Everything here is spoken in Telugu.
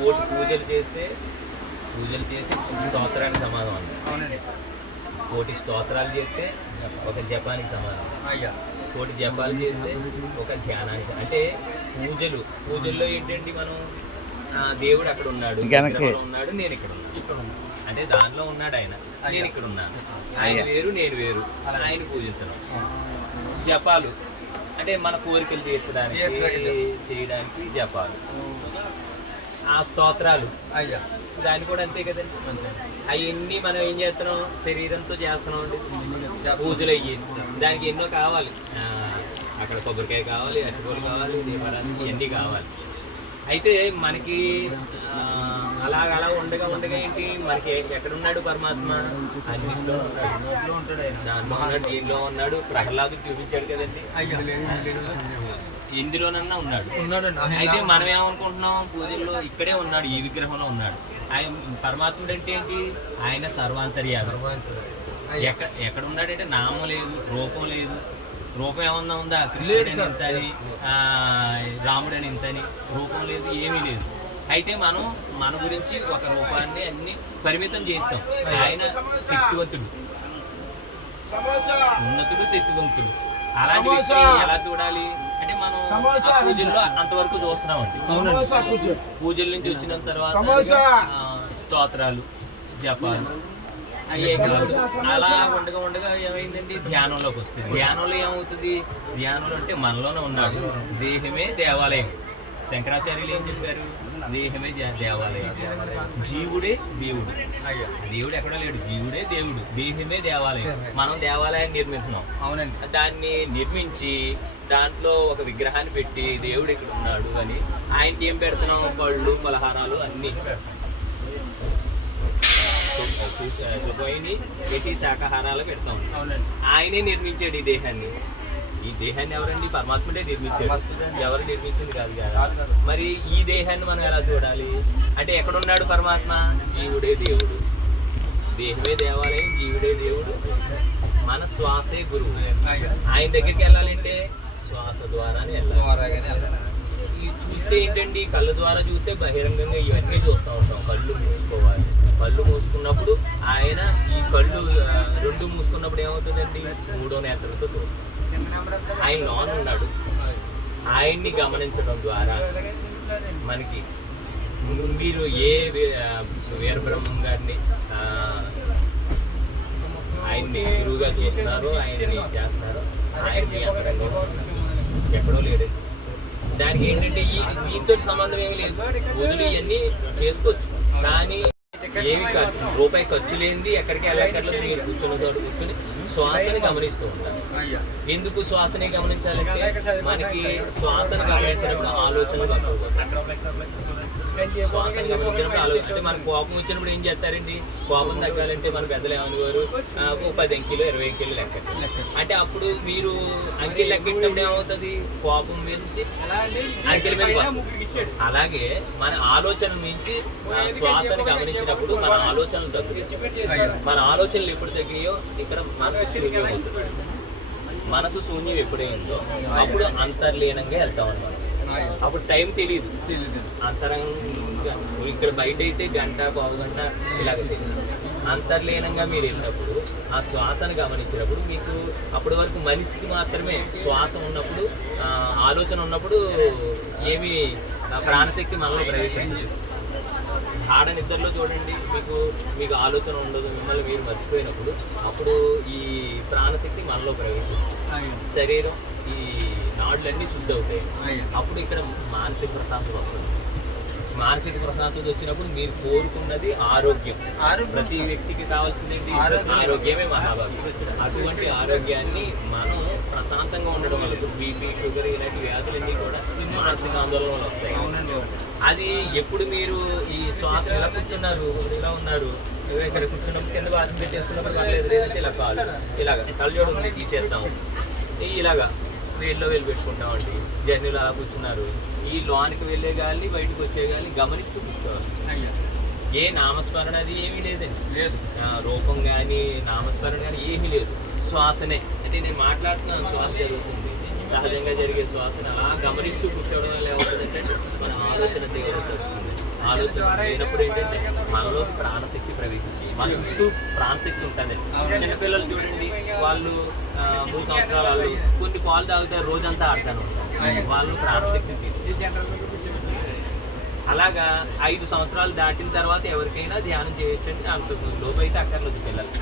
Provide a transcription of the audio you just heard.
పూజలు చేసి స్తోత్రానికి సమానం అండి అవునండి. కోటి స్తోత్రాలు చేస్తే ఒక జపానికి సమానం. అయ్యా. కోటి జపాలు చేస్తే ఒక ధ్యానానికి అంటే పూజలు పూజల్లో ఏంటంటే మనం? దేవుడు అక్కడ ఉన్నాడు ఉన్నాడు నేను ఇక్కడ ఉన్నాను. అంటే దానిలో ఉన్నాడు ఆయన. నేను ఇక్కడ ఉన్నాను. ఆయన వేరు నేను వేరు. ఆయన పూజించడం జపాలు. అంటే మన కోరికలు తీర్చడానికి. చేయడానికి జపాలు. ఆ స్తోత్రాలు. అయ్యా. దాన్ని కూడా అంతే కదండి. అవన్నీ మనం ఏం చేస్తున్నాం? శరీరంతో చేస్తున్నాం అండి. పూజలు అయ్యి. దానికి ఎన్నో కావాలి. అక్కడ కొబ్బరికాయ కావాలి అరటిపూలు కావాలి ఇవన్నీ కావాలి. అయితే మనకి ఆ, అలాగ అలా ఉండగా ఉండగా ఏంటి? మనకి ఎక్కడున్నాడు పరమాత్మ? అన్నింటిలో ఉన్నాడు. ఇంట్లో ఉంటాడు ఆయన. దాంట్లో ఉన్నాడు దీనిలో ఉన్నాడు. ప్రహ్లాదు చూపించాడు కదండి. అయ్యా ఇందులోనన్నా ఉన్నాడు అయితే మనం ఏమనుకుంటున్నాం పూజల్లో ఇక్కడే ఉన్నాడు ఈ విగ్రహంలో ఉన్నాడు. ఆయన పరమాత్ముడు అంటే ఏంటి ఆయన సర్వాంతర్యాలు ఎక్కడ ఎక్కడ ఉన్నాడంటే నామం లేదు రూపం లేదు. రూపం ఏమన్నా ఉందా? కృష్ణుడు సార్. ఇంత అని ఆ, రాముడు అని ఇంత అని రూపం లేదు ఏమీ లేదు. అయితే మనం మన గురించి ఒక రూపాన్ని అన్ని పరిమితం చేస్తాం. ఆయన శక్తివంతుడు. ఉన్నతుడు శక్తివంతుడు. అలాంటి వ్యక్తిని ఎలా చూడాలి? అంటే మనం ఆ పూజల్లో అంతవరకు చూస్తున్నాం అండి పూజల నుంచి వచ్చిన తర్వాత ఆ, స్తోత్రాలు జపాలు అయ్యే. కాదు అలా ఉండగా ఉండగా ఏమైందండి? ధ్యానంలోకి వస్తుంది. ధ్యానంలో ఏమవుతుంది? ధ్యానంలో అంటే మనలోనే ఉన్నాడు. దేహమే దేవాలయం. శంకరాచార్యులు ఏం చెప్పారు? దేహమే దేవాలయం జీవుడే దేవుడు దేవుడు ఎక్కడా లేడు జీవుడే దేవుడు దేహమే దేవాలయం మనం దేవాలయాన్ని నిర్మిస్తున్నాం అవునండి దాన్ని నిర్మించి దాంట్లో ఒక విగ్రహాన్ని పెట్టి దేవుడు ఇక్కడ ఉన్నాడు అని ఆయనకి ఏం పెడుతున్నాం పళ్ళు పలహారాలు అన్నీ శుభమైనవి పెట్టి శాకాహారాలు పెడతాం అవునండి ఆయనే నిర్మించాడు ఈ దేహాన్ని ఈ దేహాన్ని ఎవరండి? పరమాత్ముడే నిర్మించాడు. ఎవరు నిర్మించింది కాదు కదా. మరి ఈ దేహాన్ని మనం ఎలా చూడాలి? అంటే ఎక్కడున్నాడు పరమాత్మ? జీవుడే దేవుడు. దేహమే దేవాలయం జీవుడే దేవుడు. మన శ్వాసే గురువు. ఆయన దగ్గరికి వెళ్ళాలంటే శ్వాస ద్వారానే వెళ్ళాలి. చూస్తే ఏంటండి? కళ్ళ ద్వారా చూస్తే బహిరంగంగా ఇవన్నీ చూస్తూ ఉంటాం. కళ్ళు మూసుకోవాలి. కళ్ళు మూసుకున్నప్పుడు ఆయన ఈ కళ్ళు రెండు మూసుకున్నప్పుడు ఏమవుతుందండి? మూడో నేత్రంతో చూస్తాం. ఆయన లోన్ ఉన్నాడు. ఆయన్ని గమనించడం ద్వారా మనకి మీరు ఏ వీరబ్రహ్మం గారిని ఆయన్ని గురువుగా చూస్తున్నారో ఆయన్ని చేస్తున్నారో ఆయన్ని అంతరంగా ఎక్కడో లేడు. దానికి ఏంటంటే ఈ దీంతో సంబంధం ఏమి లేదు. పూజలు ఇవన్నీ చేసుకోవచ్చు. కానీ ఏమి రూపాయి ఖర్చు లేనిది ఎక్కడికి వెళ్ళక్కర్లేదు మీరు కూర్చున్న చోట కూర్చుని శ్వాసని గమనిస్తూ ఉంటారు. ఎందుకు శ్వాసని గమనించాలంటే మనకి శ్వాసని గమనించినప్పుడు ఆలోచనలు తక్కువ శ్వాసంగా వచ్చినప్పుడు ఆలోచన అంటే మన కోపం వచ్చినప్పుడు ఏం చేస్తారండి? కోపం తగ్గాలంటే మన పెద్దలు ఏమనుకోరు? ఓ పది అంకెలు ఇరవై అంకెలు లెక్క. అంటే అప్పుడు మీరు అంకెలు లెక్కించినప్పుడు ఏమవుతుంది? కోపం మీద అంకెల మీద అలాగే మన ఆలోచన మించి శ్వాసని గమనించినప్పుడు మన ఆలోచనలు తగ్గుతాయి. మన ఆలోచనలు ఎప్పుడు తగ్గాయో ఇక్కడ మనసు మనసు శూన్యం ఎప్పుడైందో అప్పుడు అంతర్లీనంగా వెళ్తాం అన్నమాట. అప్పుడు టైం తెలియదు అంతరంగా ఇక్కడ బయట అయితే గంట పావు గంట ఇలాగ తెలియదు అంతర్లీనంగా మీరు వెళ్ళినప్పుడు ఆ శ్వాసను గమనించినప్పుడు మీకు అప్పటి వరకు మనిషికి మాత్రమే శ్వాస ఉన్నప్పుడు ఆలోచన ఉన్నప్పుడు ఏమి ప్రాణశక్తి మనలో ప్రవేశించదు. ఆడ నిద్రలో చూడండి మీకు మీకు ఆలోచన ఉండదు మిమ్మల్ని మీరు మర్చిపోయినప్పుడు అప్పుడు ఈ ప్రాణశక్తి మనలో ప్రవేశిస్తుంది. శరీరం ఈ నాడులన్నీ శుద్ధి అవుతాయి. అప్పుడు ఇక్కడ మానసిక ప్రశాంతత వస్తుంది. మానసిక ప్రశాంతత వచ్చినప్పుడు మీరు కోరుకున్నది ఆరోగ్యం. ప్రతి వ్యక్తికి కావాల్సింది. ఆరోగ్యమే మహాభాగ్యం. అటువంటి ఆరోగ్యాన్ని మనం ప్రశాంతంగా ఉండడం వల్ల బీపీ షుగర్ ఇలాంటి వ్యాధులన్నీ కూడా మానసిక ఆందోళన వల్ల వస్తాయి. అది ఎప్పుడు మీరు ఈ శ్వాస ఇలా కూర్చున్నారు? ఇలా ఉన్నారు? ఇక్కడ కూర్చున్నప్పుడు కింద వాసన పెట్టేసుకున్నప్పుడు పర్లేదు లేదంటే ఇలా కాదు ఇలాగ కళ్ళజోడు ఉంది తీసేద్దాం. ఇలాగా. వేల్లో వేలు పెట్టుకుంటామండి. జర్నీలో అలా కూర్చున్నారు. ఈ లోనికి వెళ్ళే గాలి బయటకు వచ్చే గాలి గమనిస్తూ కూర్చోవాలి. ఏ నామస్మరణ అది ఏమీ లేదండి. లేదు. రూపం కానీ నామస్మరణ కానీ ఏమీ లేదు. శ్వాసనే. అంటే నేను మాట్లాడుతున్నాను శ్వాస జరుగుతుంది. సహజంగా జరిగే శ్వాసను అలా గమనిస్తూ కూర్చోవడం వల్ల ఏమవుతుందంటే మన ఆలోచన తీవ్రత ఆలోచన లేనప్పుడు ఏంటంటే మనలో ప్రాణశక్తి ప్రవేశిస్తుంది. మన చుట్టూ ప్రాణశక్తి ఉంటుంది. చిన్నపిల్లలు చూడండి వాళ్ళు మూడు సంవత్సరాల వాళ్ళు కొన్ని పాలు తాగుతారు రోజంతా ఆడతాను వాళ్ళు ప్రాణశక్తి తీసుకుంటారు. అలాగా ఐదు సంవత్సరాలు దాటిన తర్వాత ఎవరికైనా ధ్యానం చేయొచ్చండి అంత లోపు అయితే అక్కర్లేదు పిల్లలు